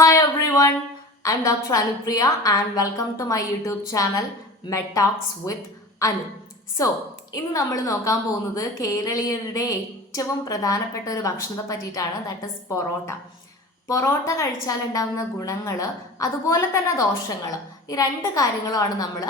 Hi everyone, I'm Dr. Anupriya and welcome to my YouTube channel Med Talks with Anu. So, ഇന്ന് നമ്മൾ നോക്കാൻ പോകുന്നത് കേരളീയരുടെ ഏറ്റവും പ്രധാനപ്പെട്ട ഒരു ഭക്ഷണത്തെ പറ്റിയിട്ടാണ്, ദാറ്റ് ഇസ് പൊറോട്ട. പൊറോട്ട കഴിച്ചാൽ ഉണ്ടാകുന്ന ഗുണങ്ങൾ അതുപോലെ തന്നെ ദോഷങ്ങൾ, ഈ രണ്ട് കാര്യങ്ങളുമാണ് നമ്മൾ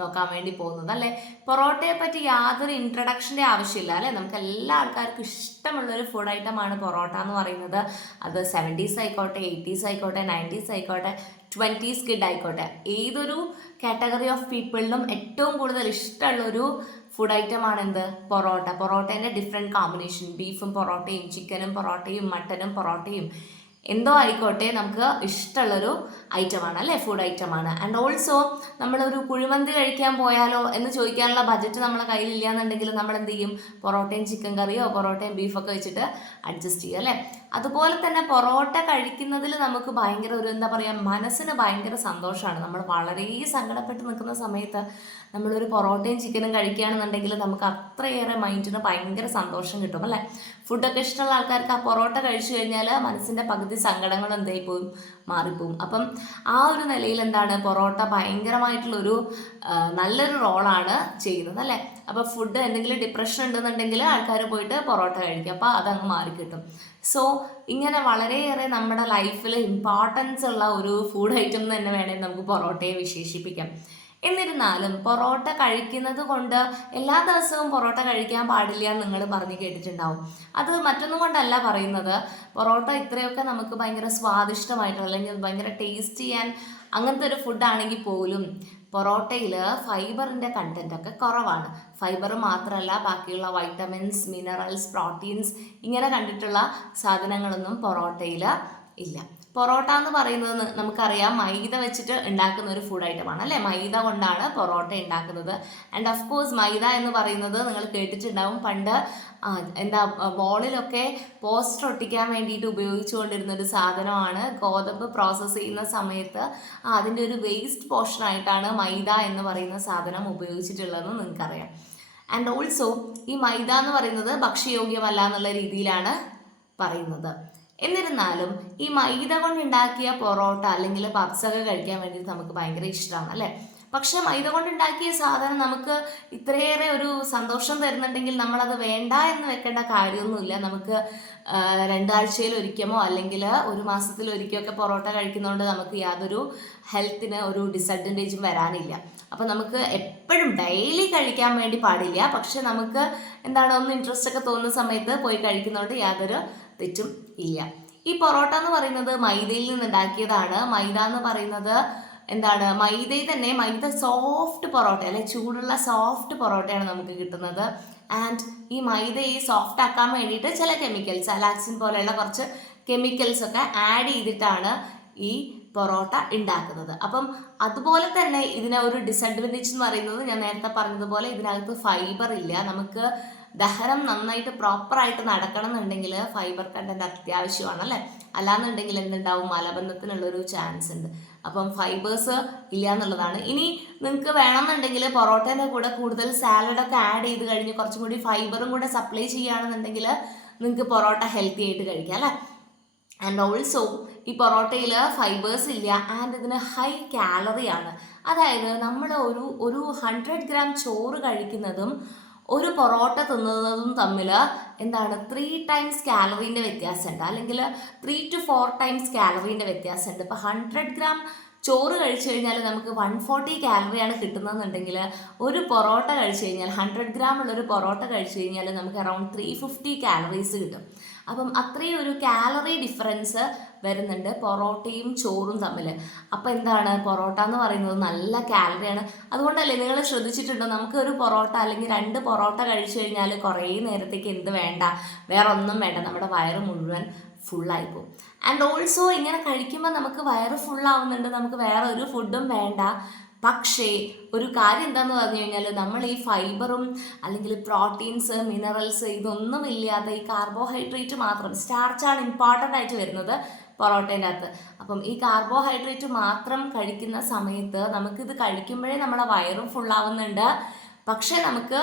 നോക്കാൻ വേണ്ടി പോകുന്നത് അല്ലേ. പൊറോട്ടയെ പറ്റി യാതൊരു ഇൻട്രഡക്ഷൻ്റെ ആവശ്യമില്ല അല്ലേ. നമുക്ക് എല്ലാ ആൾക്കാർക്കും ഇഷ്ടമുള്ളൊരു ഫുഡ് ഐറ്റമാണ് പൊറോട്ട എന്ന് പറയുന്നത്. അത് 70s ആയിക്കോട്ടെ, 80s ആയിക്കോട്ടെ, 90s ആയിക്കോട്ടെ, 20s കിഡ് ആയിക്കോട്ടെ, ഏതൊരു കാറ്റഗറി ഓഫ് പീപ്പിളിനും ഏറ്റവും കൂടുതൽ ഇഷ്ടമുള്ളൊരു ഫുഡ് ഐറ്റമാണ് എന്ത്, പൊറോട്ട. പൊറോട്ടേൻ്റെ ഡിഫറെൻറ്റ് കോമ്പിനേഷൻ, ബീഫും പൊറോട്ടയും, ചിക്കനും പൊറോട്ടയും, മട്ടനും പൊറോട്ടയും, എന്തോ ആയിക്കോട്ടെ നമുക്ക് ഇഷ്ടമുള്ളൊരു ഐറ്റമാണ് അല്ലേ, ഫുഡ് ഐറ്റമാണ്. ആൻഡ് ഓൾസോ നമ്മളൊരു കുഴിമന്തി കഴിക്കാൻ പോയാലോ എന്ന് ചോദിക്കാനുള്ള ബജറ്റ് നമ്മളെ കയ്യിലില്ല എന്നുണ്ടെങ്കിൽ നമ്മൾ എന്ത് ചെയ്യും, പൊറോട്ടയും ചിക്കൻ കറിയോ പൊറോട്ടയും ബീഫൊക്കെ വെച്ചിട്ട് അഡ്ജസ്റ്റ് ചെയ്യും അല്ലേ. അതുപോലെ തന്നെ പൊറോട്ട കഴിക്കുന്നതിൽ നമുക്ക് ഭയങ്കര ഒരു എന്താ പറയുക, മനസ്സിന് ഭയങ്കര സന്തോഷമാണ്. നമ്മൾ വളരെ സങ്കടപ്പെട്ട് നിൽക്കുന്ന സമയത്ത് നമ്മളൊരു പൊറോട്ടയും ചിക്കനും കഴിക്കുകയാണെന്നുണ്ടെങ്കിൽ നമുക്ക് അത്രയേറെ മൈൻഡിന് ഭയങ്കര സന്തോഷം കിട്ടും അല്ലേ. ഫുഡൊക്കെ ഇഷ്ടമുള്ള ആൾക്കാർക്ക് ആ പൊറോട്ട കഴിച്ചു കഴിഞ്ഞാൽ മനസ്സിൻ്റെ പകുതി സങ്കടങ്ങൾ എന്തായി പോവും, മാറിപ്പോവും. അപ്പം ആ ഒരു നിലയിൽ എന്താണ്, പൊറോട്ട ഭയങ്കരമായിട്ടുള്ളൊരു നല്ലൊരു റോളാണ് ചെയ്യുന്നത് അല്ലേ. അപ്പോൾ ഫുഡ് എന്തെങ്കിലും ഡിപ്രഷൻ ഉണ്ടെന്നുണ്ടെങ്കിൽ ആൾക്കാർ പോയിട്ട് പൊറോട്ട കഴിക്കും, അപ്പോൾ അതങ്ങ് മാറിക്കിട്ടും. സോ ഇങ്ങനെ വളരെയേറെ നമ്മുടെ ലൈഫിൽ ഇമ്പോർട്ടൻസ് ഉള്ള ഒരു ഫുഡ് ഐറ്റം തന്നെ വേണമെങ്കിൽ നമുക്ക് പൊറോട്ടയെ വിശേഷിപ്പിക്കാം. എന്നിരുന്നാലും പൊറോട്ട കഴിക്കുന്നത് കൊണ്ട് എല്ലാ ദിവസവും പൊറോട്ട കഴിക്കാൻ പാടില്ല എന്ന് നിങ്ങൾ പറഞ്ഞ് കേട്ടിട്ടുണ്ടാവും. അത് മറ്റൊന്നും കൊണ്ടല്ല പറയുന്നത്, പൊറോട്ട ഇത്രയൊക്കെ നമുക്ക് ഭയങ്കര സ്വാദിഷ്ടമായിട്ടുള്ള അല്ലെങ്കിൽ ഭയങ്കര ടേസ്റ്റ് ചെയ്യാൻ അങ്ങനത്തെ ഒരു ഫുഡാണെങ്കിൽ പോലും പൊറോട്ടയിൽ ഫൈബറിൻ്റെ കണ്ടൻറ്റൊക്കെ കുറവാണ്. ഫൈബർ മാത്രമല്ല, ബാക്കിയുള്ള വൈറ്റമിൻസ്, മിനറൽസ്, പ്രോട്ടീൻസ് ഇങ്ങനെ കണ്ടിട്ടുള്ള സാധനങ്ങളൊന്നും പൊറോട്ടയിൽ ഇല്ല. പൊറോട്ട എന്ന് പറയുന്നത് നമുക്കറിയാം മൈദ വെച്ചിട്ട് ഉണ്ടാക്കുന്ന ഒരു ഫുഡ് ഐറ്റമാണ് അല്ലേ. മൈദ കൊണ്ടാണ് പൊറോട്ട ഉണ്ടാക്കുന്നത്. ആൻഡ് ഓഫ് കോഴ്സ് മൈദ എന്ന് പറയുന്നത് നിങ്ങൾ കേട്ടിട്ടുണ്ടാവും, പണ്ട് എന്താ വോളിലൊക്കെ പോസ്റ്റർ ഒട്ടിക്കാൻ വേണ്ടിയിട്ട് ഉപയോഗിച്ചുകൊണ്ടിരുന്ന ഒരു സാധനമാണ്. ഗോതമ്പ് പ്രോസസ്സ് ചെയ്യുന്ന സമയത്ത് അതിൻ്റെ ഒരു വേസ്റ്റ് പോർഷനായിട്ടാണ് മൈദ എന്ന് പറയുന്ന സാധനം ഉപയോഗിച്ചിട്ടുള്ളതെന്ന് നിങ്ങൾക്കറിയാം. ആൻഡ് ഓൾസോ ഈ മൈദ എന്ന് പറയുന്നത് ഭക്ഷ്യയോഗ്യമല്ല എന്നുള്ള രീതിയിലാണ് പറയുന്നത്. എന്നിരുന്നാലും ഈ മൈദ കൊണ്ടുണ്ടാക്കിയ പൊറോട്ട അല്ലെങ്കിൽ പപ്സൊക്കെ കഴിക്കാൻ വേണ്ടിയിട്ട് നമുക്ക് ഭയങ്കര ഇഷ്ടമാണ് അല്ലേ. പക്ഷെ മൈദ കൊണ്ടുണ്ടാക്കിയ സാധനം നമുക്ക് ഇത്രയേറെ ഒരു സന്തോഷം തരുന്നുണ്ടെങ്കിൽ നമ്മളത് വേണ്ട എന്ന് വെക്കേണ്ട കാര്യമൊന്നുമില്ല. നമുക്ക് 2 ആഴ്ചയിൽ ഒരിക്കലോ അല്ലെങ്കിൽ 1 മാസത്തിൽ ഒരിക്കലൊക്കെ പൊറോട്ട കഴിക്കുന്നതുകൊണ്ട് നമുക്ക് യാതൊരു ഹെൽത്തിന് ഒരു ഡിസഡ്വാൻറ്റേജും വരാനില്ല. അപ്പോൾ നമുക്ക് എപ്പോഴും ഡെയിലി കഴിക്കാൻ വേണ്ടി പാടില്ല, പക്ഷെ നമുക്ക് എന്താണ് ഒന്ന് ഇൻട്രസ്റ്റ് ഒക്കെ തോന്നുന്ന സമയത്ത് പോയി കഴിക്കുന്നതുകൊണ്ട് യാതൊരു തെറ്റും ഇല്ല. ഈ പൊറോട്ട എന്ന് പറയുന്നത് മൈദയിൽ നിന്ന് ഉണ്ടാക്കിയതാണ്. മൈദ എന്ന് പറയുന്നത് എന്താണ്, മൈദയിൽ തന്നെ മൈദ സോഫ്റ്റ് പൊറോട്ട അല്ലെ, ചൂടുള്ള സോഫ്റ്റ് പൊറോട്ടയാണ് നമുക്ക് കിട്ടുന്നത്. ആൻഡ് ഈ മൈദയെ സോഫ്റ്റ് ആക്കാൻ വേണ്ടിയിട്ട് ചില കെമിക്കൽസ്, അലാക്സിൻ പോലെയുള്ള കുറച്ച് കെമിക്കൽസ് ഒക്കെ ആഡ് ചെയ്തിട്ടാണ് ഈ പൊറോട്ട ഉണ്ടാക്കുന്നത്. അപ്പം അതുപോലെ തന്നെ ഇതിന് ഒരു ഡിസഡ്വാൻറ്റേജ് എന്ന് പറയുന്നത്, ഞാൻ നേരത്തെ പറഞ്ഞതുപോലെ ഇതിനകത്ത് ഫൈബർ ഇല്ല. നമുക്ക് ദഹനം നന്നായിട്ട് പ്രോപ്പറായിട്ട് നടക്കണം എന്നുണ്ടെങ്കിൽ ഫൈബർ കണ്ടന്റ് അത്യാവശ്യമാണ് അല്ലേ. അല്ലാന്നുണ്ടെങ്കിൽ എന്തുണ്ടാവും, മലബന്ധത്തിനുള്ളൊരു ചാൻസ് ഉണ്ട്. അപ്പം ഫൈബേഴ്സ് ഇല്ല എന്നുള്ളതാണ്. ഇനി നിങ്ങൾക്ക് വേണമെന്നുണ്ടെങ്കിൽ പൊറോട്ടേൻ്റെ കൂടെ കൂടുതൽ സാലഡൊക്കെ ആഡ് ചെയ്ത് കഴിഞ്ഞ് കുറച്ചും കൂടി ഫൈബറും കൂടെ സപ്ലൈ ചെയ്യുകയാണെന്നുണ്ടെങ്കിൽ നിങ്ങൾക്ക് പൊറോട്ട ഹെൽത്തി ആയിട്ട് കഴിക്കാം അല്ലേ. ആൻഡ് ഓൾസോ ഈ പൊറോട്ടയിൽ ഫൈബേഴ്സ് ഇല്ല ആൻഡ് ഇതിന് ഹൈ കാലറിയാണ്. അതായത് നമ്മൾ ഒരു 100 ഗ്രാം ചോറ് കഴിക്കുന്നതും ഒരു പൊറോട്ട തിന്നുന്നതും തമ്മിൽ എന്താണ് 3 ടൈംസ് കാലറീൻ്റെ വ്യത്യാസമുണ്ട്, അല്ലെങ്കിൽ 3 to 4 ടൈംസ് കാലറീൻ്റെ വ്യത്യാസമുണ്ട്. ഇപ്പോൾ 100 ഗ്രാം ചോറ് കഴിച്ചു കഴിഞ്ഞാൽ നമുക്ക് 140 കാലറിയാണ് കിട്ടുന്നതെന്നുണ്ടെങ്കിൽ ഒരു പൊറോട്ട കഴിച്ചു കഴിഞ്ഞാൽ 100 ഗ്രാം ഉള്ളൊരു പൊറോട്ട കഴിച്ചു കഴിഞ്ഞാൽ നമുക്ക് അറൗണ്ട് 350 കാലറീസ് കിട്ടും. അപ്പം അത്രയും ഒരു കാലറി ഡിഫറൻസ് വരുന്നുണ്ട് പൊറോട്ടയും ചോറും തമ്മിൽ. അപ്പോൾ എന്താണ്, പൊറോട്ട എന്ന് പറയുന്നത് നല്ല കാലറിയാണ്. അതുകൊണ്ടല്ലേ നിങ്ങൾ ശ്രദ്ധിച്ചിട്ടുണ്ടോ, നമുക്ക് ഒരു പൊറോട്ട അല്ലെങ്കിൽ 2 പൊറോട്ട കഴിച്ചു കഴിഞ്ഞാൽ കുറേ നേരത്തേക്ക് എന്ത് വേണ്ട, വേറെ ഒന്നും വേണ്ട, നമ്മുടെ വയറ് മുഴുവൻ ഫുള്ളായി പോകും. ആൻഡ് ഓൾസോ ഇങ്ങനെ കഴിക്കുമ്പോൾ നമുക്ക് വയറ് ഫുള്ളാവുന്നുണ്ട്, നമുക്ക് വേറെ ഒരു ഫുഡും വേണ്ട. പക്ഷേ ഒരു കാര്യം എന്താണെന്ന് പറഞ്ഞു കഴിഞ്ഞാൽ, നമ്മൾ ഈ ഫൈബറും അല്ലെങ്കിൽ പ്രോട്ടീൻസ്, മിനറൽസ് ഇതൊന്നും ഇല്ലാതെ ഈ കാർബോഹൈഡ്രേറ്റ് മാത്രം, സ്റ്റാർച്ചാണ് ഇമ്പോർട്ടൻ്റ് ആയിട്ട് വരുന്നത് പൊറോട്ടേൻ്റെ അകത്ത്. അപ്പം ഈ കാർബോഹൈഡ്രേറ്റ് മാത്രം കഴിക്കുന്ന സമയത്ത് നമുക്കിത് കഴിക്കുമ്പോഴേ നമ്മളെ വയറും ഫുള്ളാവുന്നുണ്ട്, പക്ഷേ നമുക്ക്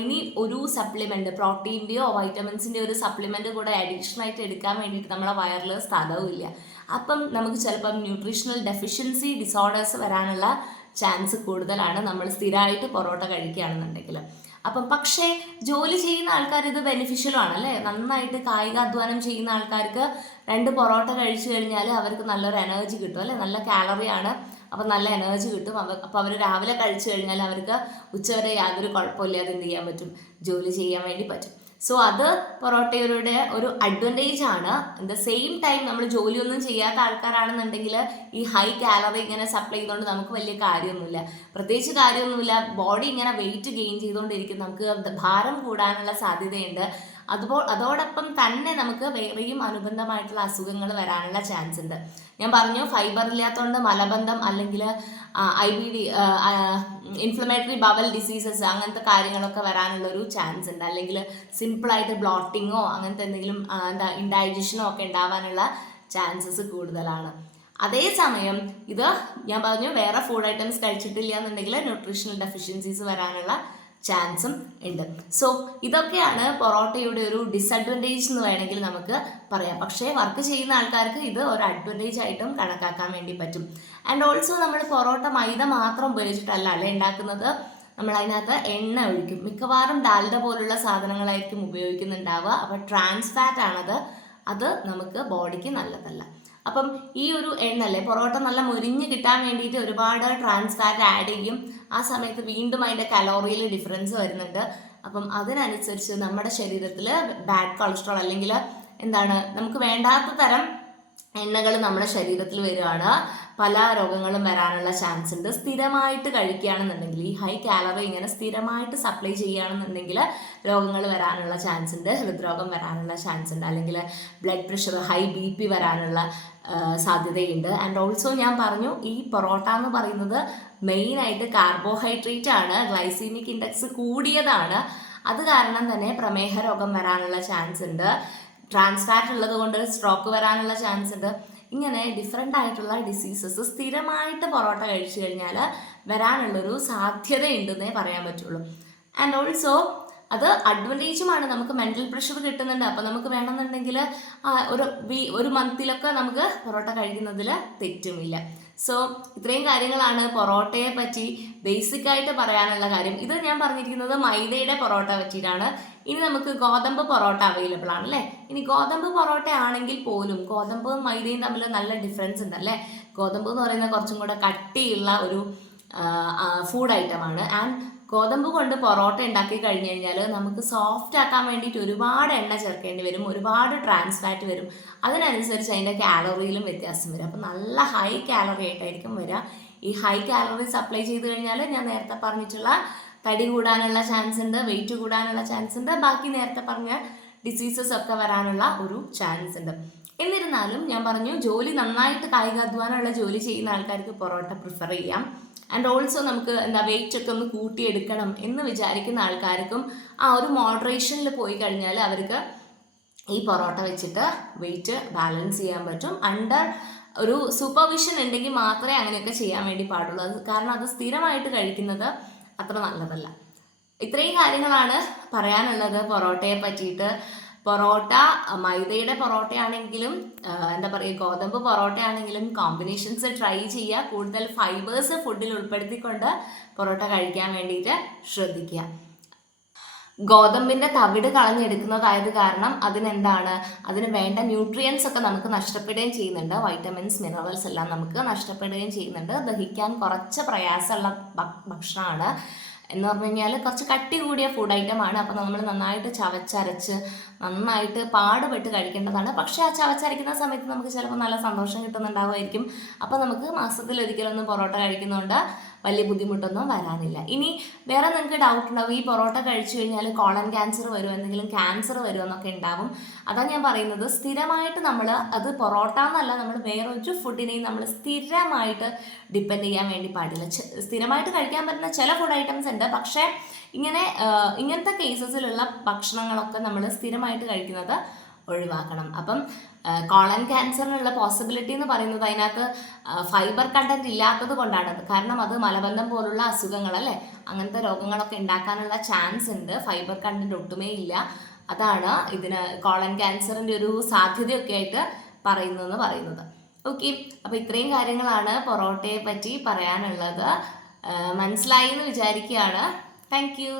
ഇനി ഒരു സപ്ലിമെൻറ്റ്, പ്രോട്ടീൻ്റെയോ വൈറ്റമിൻസിൻ്റെയോ ഒരു സപ്ലിമെൻറ്റ് കൂടെ അഡീഷണൽ ആയിട്ട് എടുക്കാൻ വേണ്ടിയിട്ട് നമ്മളെ വയറിൽ സ്ഥലവുമില്ല. അപ്പം നമുക്ക് ചിലപ്പം ന്യൂട്രീഷണൽ ഡെഫിഷ്യൻസി ഡിസോർഡേഴ്സ് വരാനുള്ള ചാൻസ് കൂടുതലാണ് നമ്മൾ സ്ഥിരമായിട്ട് പൊറോട്ട കഴിക്കുകയാണെന്നുണ്ടെങ്കിൽ. അപ്പം പക്ഷേ ജോലി ചെയ്യുന്ന ആൾക്കാർ ഇത് ബെനിഫിഷ്യലും അല്ലേ. നന്നായിട്ട് കായികാധ്വാനം ചെയ്യുന്ന ആൾക്കാർക്ക് 2 പൊറോട്ട കഴിച്ചു കഴിഞ്ഞാൽ അവർക്ക് നല്ലൊരു എനർജി കിട്ടും അല്ലേ. നല്ല കാലറിയാണ്, അപ്പം നല്ല എനർജി കിട്ടും. അപ്പോൾ അവർ രാവിലെ കഴിച്ചു കഴിഞ്ഞാൽ അവർക്ക് ഉച്ചവരെ യാതൊരു കുഴപ്പമില്ലാതെ എന്ത് ചെയ്യാൻ പറ്റും, ജോലി ചെയ്യാൻ വേണ്ടി പറ്റും. സോ അത് പൊറോട്ടയുടെ ഒരു അഡ്വാൻറ്റേജ് ആണ്. അറ്റ് ദ സെയിം ടൈം നമ്മൾ ജോലിയൊന്നും ചെയ്യാത്ത ആൾക്കാരാണെന്നുണ്ടെങ്കിൽ ഈ ഹൈ കാലറി ഇങ്ങനെ സപ്ലൈ ചെയ്തുകൊണ്ട് നമുക്ക് വലിയ കാര്യമൊന്നുമില്ല, പ്രത്യേകിച്ച് കാര്യമൊന്നുമില്ല. ബോഡി ഇങ്ങനെ വെയിറ്റ് ഗെയിൻ ചെയ്തുകൊണ്ടിരിക്കും, നമുക്ക് ഭാരം കൂടാനുള്ള സാധ്യതയുണ്ട്. അതോടൊപ്പം തന്നെ നമുക്ക് വേറെയും അനുബന്ധമായിട്ടുള്ള അസുഖങ്ങൾ വരാനുള്ള ചാൻസ് ഉണ്ട്. ഞാൻ പറഞ്ഞു ഫൈബർ ഇല്ലാത്തതുകൊണ്ട് മലബന്ധം അല്ലെങ്കിൽ IBD, ഇൻഫ്ലമേറ്ററി ബവൽ ഡിസീസസ്, അങ്ങനത്തെ കാര്യങ്ങളൊക്കെ വരാനുള്ളൊരു ചാൻസ് ഉണ്ട്. അല്ലെങ്കിൽ സിമ്പിളായിട്ട് ബ്ലോട്ടിങ്ങോ അങ്ങനത്തെ എന്തെങ്കിലും ഇൻഡൈജഷനോ ഒക്കെ ഉണ്ടാവാനുള്ള ചാൻസസ് കൂടുതലാണ്. അതേസമയം ഇത് ഞാൻ പറഞ്ഞു വേറെ ഫുഡ് ഐറ്റംസ് കഴിച്ചിട്ടില്ല എന്നുണ്ടെങ്കിൽ ന്യൂട്രീഷണൽ ഡെഫിഷ്യൻസീസ് വരാനുള്ള ചാൻസും ഉണ്ട്. സോ ഇതൊക്കെയാണ് പൊറോട്ടയുടെ ഒരു ഡിസഡ്വാൻറ്റേജ് എന്ന് വേണമെങ്കിൽ നമുക്ക് പറയാം. പക്ഷേ വർക്ക് ചെയ്യുന്ന ആൾക്കാർക്ക് ഇത് ഒരു അഡ്വാൻറ്റേജ് ആയിട്ടും കണക്കാക്കാൻ വേണ്ടി പറ്റും. ആൻഡ് ഓൾസോ നമ്മൾ പൊറോട്ട മൈദ മാത്രം ഉപയോഗിച്ചിട്ടല്ല അല്ലേ ഉണ്ടാക്കുന്നത്, നമ്മൾ അതിനകത്ത് എണ്ണ ഒഴിക്കും. മിക്കവാറും ഡാൽഡ പോലുള്ള സാധനങ്ങളായിരിക്കും ഉപയോഗിക്കുന്നുണ്ടാവുക. അപ്പോൾ ട്രാൻസ് ഫാറ്റ് ആണത്, അത് നമുക്ക് ബോഡിക്ക് നല്ലതല്ല. അപ്പം ഈ ഒരു എണ്ണല്ലേ, പൊറോട്ട നല്ല മുരിഞ്ഞ് കിട്ടാൻ വേണ്ടിയിട്ട് ഒരുപാട് ട്രാൻസ് ഫാറ്റ് ആഡ് ചെയ്യും. ആ സമയത്ത് വീണ്ടും അതിൻ്റെ കലോറിയിൽ ഡിഫറൻസ് വരുന്നുണ്ട്. അപ്പം അതിനനുസരിച്ച് നമ്മുടെ ശരീരത്തിൽ ബാഡ് കൊളസ്ട്രോൾ അല്ലെങ്കിൽ നമുക്ക് വേണ്ടാത്ത തരം എണ്ണകൾ നമ്മുടെ ശരീരത്തിൽ വരികയാണ്. പല രോഗങ്ങളും വരാനുള്ള ചാൻസ് ഉണ്ട്. സ്ഥിരമായിട്ട് കഴിക്കുകയാണെന്നുണ്ടെങ്കിൽ ഈ ഹൈ കാലറി ഇങ്ങനെ സ്ഥിരമായിട്ട് സപ്ലൈ ചെയ്യുകയാണെന്നുണ്ടെങ്കിൽ രോഗങ്ങൾ വരാനുള്ള ചാൻസ് ഉണ്ട്. ഹൃദ്രോഗം വരാനുള്ള ചാൻസ് ഉണ്ട്, അല്ലെങ്കിൽ ബ്ലഡ് പ്രഷർ, ഹൈ BP വരാനുള്ള സാധ്യതയുണ്ട്. ആൻഡ് ഓൾസോ ഞാൻ പറഞ്ഞു ഈ പൊറോട്ട എന്ന് പറയുന്നത് മെയിനായിട്ട് കാർബോഹൈഡ്രേറ്റ് ആണ്, ഗ്ലൈസീമിക് ഇൻഡെക്സ് കൂടിയതാണ്. അത് കാരണം തന്നെ പ്രമേഹ രോഗം വരാനുള്ള ചാൻസ് ഉണ്ട്. ട്രാൻസ് ഫാറ്റ് ഉള്ളത് കൊണ്ട് സ്ട്രോക്ക് വരാനുള്ള ചാൻസ് ഉണ്ട്. ഇങ്ങനെ ഡിഫറെൻ്റ് ആയിട്ടുള്ള ഡിസീസസ് സ്ഥിരമായിട്ട് പൊറോട്ട കഴിച്ചു കഴിഞ്ഞാൽ വരാനുള്ളൊരു സാധ്യതയുണ്ടെന്നേ പറയാൻ പറ്റുള്ളൂ. ആൻഡ് ഓൾസോ അത് അഡ്വാൻറ്റേജുമാണ്. നമുക്ക് മെൻ്റൽ പ്രഷർ കിട്ടുന്നുണ്ട്. അപ്പോൾ നമുക്ക് വേണമെന്നുണ്ടെങ്കിൽ ഒരു മന്തിലൊക്കെ നമുക്ക് പൊറോട്ട കഴിക്കുന്നതിൽ തെറ്റുമില്ല. സോ ഇത്രയും കാര്യങ്ങളാണ് പൊറോട്ടയെ പറ്റി ബേസിക്കായിട്ട് പറയാനുള്ള കാര്യം. ഇത് ഞാൻ പറഞ്ഞിരിക്കുന്നത് മൈദയുടെ പൊറോട്ട പറ്റിയിട്ടാണ്. ഇനി നമുക്ക് ഗോതമ്പ് പൊറോട്ട അവൈലബിൾ ആണ് അല്ലേ. ഇനി ഗോതമ്പ് പൊറോട്ട ആണെങ്കിൽ പോലും ഗോതമ്പും മൈദയും തമ്മിൽ നല്ല ഡിഫറൻസ് ഉണ്ട് അല്ലേ. ഗോതമ്പ് എന്ന് പറയുന്നത് കുറച്ചും കൂടെ കട്ടിയുള്ള ഒരു ഫുഡ് ഐറ്റമാണ്. ആൻഡ് ഗോതമ്പ് കൊണ്ട് പൊറോട്ട ഉണ്ടാക്കി കഴിഞ്ഞ് കഴിഞ്ഞാൽ നമുക്ക് സോഫ്റ്റ് ആക്കാൻ വേണ്ടിയിട്ട് ഒരുപാട് എണ്ണ ചേർക്കേണ്ടി വരും, ഒരുപാട് ട്രാൻസ് ഫാറ്റ് വരും. അതിനനുസരിച്ച് അതിൻ്റെ കാലറിയിലും വ്യത്യാസം വരും. അപ്പം നല്ല ഹൈ കാലറി ആയിട്ടായിരിക്കും വരിക. ഈ ഹൈ കാലറി സപ്ലൈ ചെയ്ത് കഴിഞ്ഞാൽ ഞാൻ നേരത്തെ പറഞ്ഞിട്ടുള്ള തടി കൂടാനുള്ള ചാൻസ് ഉണ്ട്, വെയിറ്റ് കൂടാനുള്ള ചാൻസ് ഉണ്ട്, ബാക്കി നേരത്തെ പറഞ്ഞ ഡിസീസസ് ഒക്കെ വരാനുള്ള ഒരു ചാൻസ് ഉണ്ട്. എന്നിരുന്നാലും ഞാൻ പറഞ്ഞു ജോലി നന്നായിട്ട് കായികാധ്വാനമുള്ള ജോലി ചെയ്യുന്ന ആൾക്കാർക്ക് പൊറോട്ട പ്രിഫർ ചെയ്യാം. ആൻഡ് ഓൾസോ നമുക്ക് വെയിറ്റ് ഒക്കെ ഒന്ന് കൂട്ടിയെടുക്കണം എന്ന് വിചാരിക്കുന്ന ആൾക്കാർക്കും ഒരു മോഡറേഷനിൽ പോയി കഴിഞ്ഞാൽ അവർക്ക് ഈ പൊറോട്ട വെച്ചിട്ട് വെയിറ്റ് ബാലൻസ് ചെയ്യാൻ പറ്റും. അണ്ടർ ഒരു സൂപ്പർവിഷൻ ഉണ്ടെങ്കിൽ മാത്രമേ അങ്ങനെയൊക്കെ ചെയ്യാൻ വേണ്ടി പാടുള്ളൂ. കാരണം അത് സ്ഥിരമായിട്ട് കഴിക്കുന്നത് അത്ര നല്ലതല്ല. ഇത്രയും കാര്യങ്ങളാണ് പറയാനുള്ളത് പൊറോട്ടയെ പറ്റിയിട്ട്. പൊറോട്ട മൈദയുടെ പൊറോട്ടയാണെങ്കിലും ഗോതമ്പ് പൊറോട്ടയാണെങ്കിലും കോമ്പിനേഷൻസ് ട്രൈ ചെയ്യുക. കൂടുതൽ ഫൈബേഴ്സ് ഫുഡിൽ ഉൾപ്പെടുത്തിക്കൊണ്ട് പൊറോട്ട കഴിക്കാൻ വേണ്ടിയിട്ട് ശ്രദ്ധിക്കുക. ഗോതമ്പിൻ്റെ തവിട് കളഞ്ഞെടുക്കുന്നതായത് കാരണം അതിന് വേണ്ട ന്യൂട്രിയൻസ് ഒക്കെ നമുക്ക് നഷ്ടപ്പെടുകയും ചെയ്യുന്നുണ്ട്. വൈറ്റമിൻസ്, മിനറൽസ് എല്ലാം നമുക്ക് നഷ്ടപ്പെടുകയും ചെയ്യുന്നുണ്ട്. ദഹിക്കാൻ കുറച്ച് പ്രയാസമുള്ള ഭക്ഷണമാണ്. എന്ന് പറഞ്ഞു കഴിഞ്ഞാൽ കുറച്ച് കട്ടി കൂടിയ ഫുഡ് ഐറ്റമാണ്. അപ്പോൾ നമ്മൾ നന്നായിട്ട് ചവച്ചരച്ച് നന്നായിട്ട് പാടുപെട്ട് കഴിക്കേണ്ടതാണ്. പക്ഷേ ആ ചവച്ചരയ്ക്കുന്ന സമയത്ത് നമുക്ക് ചിലപ്പോൾ നല്ല സന്തോഷം കിട്ടുന്നുണ്ടാവുമായിരിക്കും. അപ്പോൾ നമുക്ക് മാസത്തിലൊരിക്കലൊന്നും പൊറോട്ട കഴിക്കുന്നതുകൊണ്ട് വലിയ ബുദ്ധിമുട്ടൊന്നും വരാനില്ല. ഇനി വേറെ നിങ്ങൾക്ക് ഡൗട്ട് ഉണ്ടാവും, ഈ പൊറോട്ട കഴിച്ചു കഴിഞ്ഞാൽ കോളൻ ക്യാൻസർ വരുമോ, എന്തെങ്കിലും ക്യാൻസർ വരുമോ എന്നൊക്കെ ഉണ്ടാവും. അതാണ് ഞാൻ പറയുന്നത്, സ്ഥിരമായിട്ട് നമ്മൾ അത് പൊറോട്ട എന്നല്ല, നമ്മൾ വേറൊരു ഫുഡിനെയും നമ്മൾ സ്ഥിരമായിട്ട് ഡിപ്പെൻഡ് ചെയ്യാൻ വേണ്ടി പാടില്ല. സ്ഥിരമായിട്ട് കഴിക്കാൻ പറ്റുന്ന ചില ഫുഡ് ഐറ്റംസ് ഉണ്ട്, പക്ഷേ ഇങ്ങനത്തെ കേസസിലുള്ള ഭക്ഷണങ്ങളൊക്കെ നമ്മൾ സ്ഥിരമായിട്ട് കഴിക്കുന്നത് ഒഴിവാക്കണം. അപ്പം കോളൻ ക്യാൻസറിനുള്ള പോസിബിലിറ്റി എന്ന് പറയുന്നത് അതിനകത്ത് ഫൈബർ കണ്ടന്റ് ഇല്ലാത്തത് കൊണ്ടാണത്. കാരണം അത് മലബന്ധം പോലുള്ള അസുഖങ്ങൾ അല്ലേ, അങ്ങനത്തെ രോഗങ്ങളൊക്കെ ഉണ്ടാക്കാനുള്ള ചാൻസ് ഉണ്ട്. ഫൈബർ കണ്ടന്റ് ഒട്ടുമേ ഇല്ല. അതാണ് ഇതിന് കോളൻ ക്യാൻസറിൻ്റെ ഒരു സാധ്യതയൊക്കെ ആയിട്ട് പറയുന്നത്. ഓക്കെ, അപ്പോൾ ഇത്രയും കാര്യങ്ങളാണ് പൊറോട്ടയെ പറ്റി പറയാനുള്ളത്. മനസ്സിലായി എന്ന് വിചാരിക്കുകയാണ്. Thank you.